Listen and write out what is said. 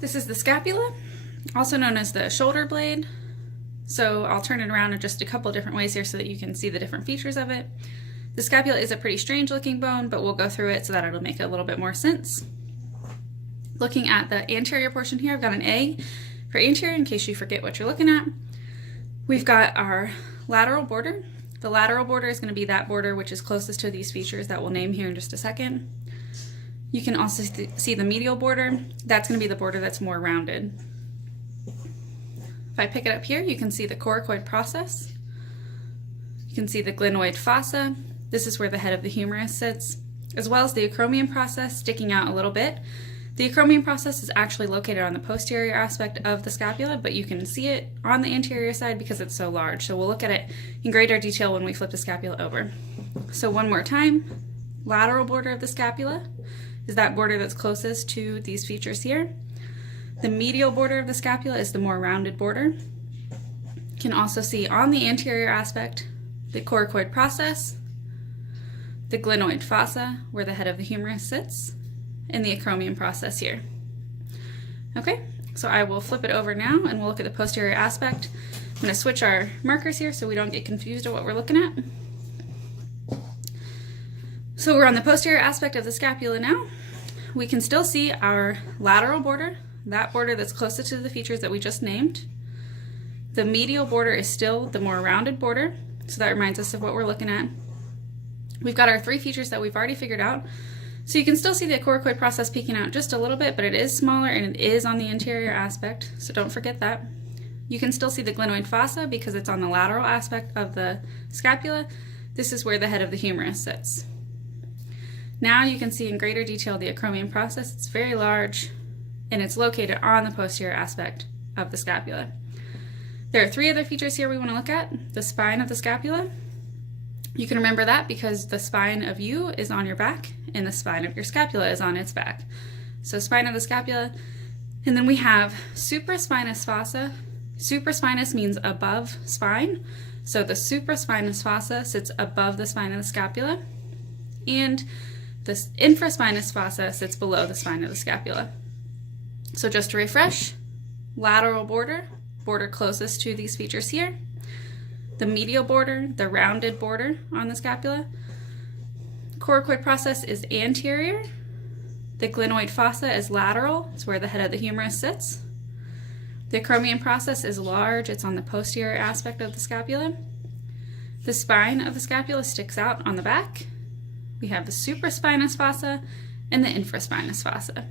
This is the scapula, also known as the shoulder blade. So I'll turn it around in just a couple different ways here so that you can see the different features of it. The scapula is a pretty strange looking bone, but we'll go through it so that it'll make a little bit more sense. Looking at the anterior portion here, I've got an A for anterior in case you forget what you're looking at. We've got our lateral border. The lateral border is going to be that border which is closest to these features that we'll name here in just a second. You can also see the medial border. That's going to be the border that's more rounded. If I pick it up here, you can see the coracoid process. You can see the glenoid fossa. This is where the head of the humerus sits, as well as the acromion process sticking out a little bit. The acromion process is actually located on the posterior aspect of the scapula, but you can see it on the anterior side because it's so large. So we'll look at it in greater detail when we flip the scapula over. So one more time, lateral border of the scapula is that border that's closest to these features here. The medial border of the scapula is the more rounded border. You can also see on the anterior aspect the coracoid process, the glenoid fossa, where the head of the humerus sits, and the acromion process here. Okay, so I will flip it over now and we'll look at the posterior aspect. I'm going to switch our markers here so we don't get confused at what we're looking at. So we're on the posterior aspect of the scapula now. We can still see our lateral border, that border that's closest to the features that we just named. The medial border is still the more rounded border, so that reminds us of what we're looking at. We've got our three features that we've already figured out. So you can still see the coracoid process peeking out just a little bit, but it is smaller and it is on the anterior aspect, so don't forget that. You can still see the glenoid fossa because it's on the lateral aspect of the scapula. This is where the head of the humerus sits. Now you can see in greater detail the acromion process. It's very large and it's located on the posterior aspect of the scapula. There are three other features here we want to look at. The spine of the scapula. You can remember that because the spine of you is on your back and the spine of your scapula is on its back. So spine of the scapula, and then we have supraspinous fossa. Supraspinous means above spine. So the supraspinous fossa sits above the spine of the scapula, and the infraspinous fossa sits below the spine of the scapula. So just to refresh, lateral border, border closest to these features here. The medial border, the rounded border on the scapula. Coracoid process is anterior. The glenoid fossa is lateral. It's where the head of the humerus sits. The acromion process is large. It's on the posterior aspect of the scapula. The spine of the scapula sticks out on the back. We have the supraspinous fossa and the infraspinous fossa.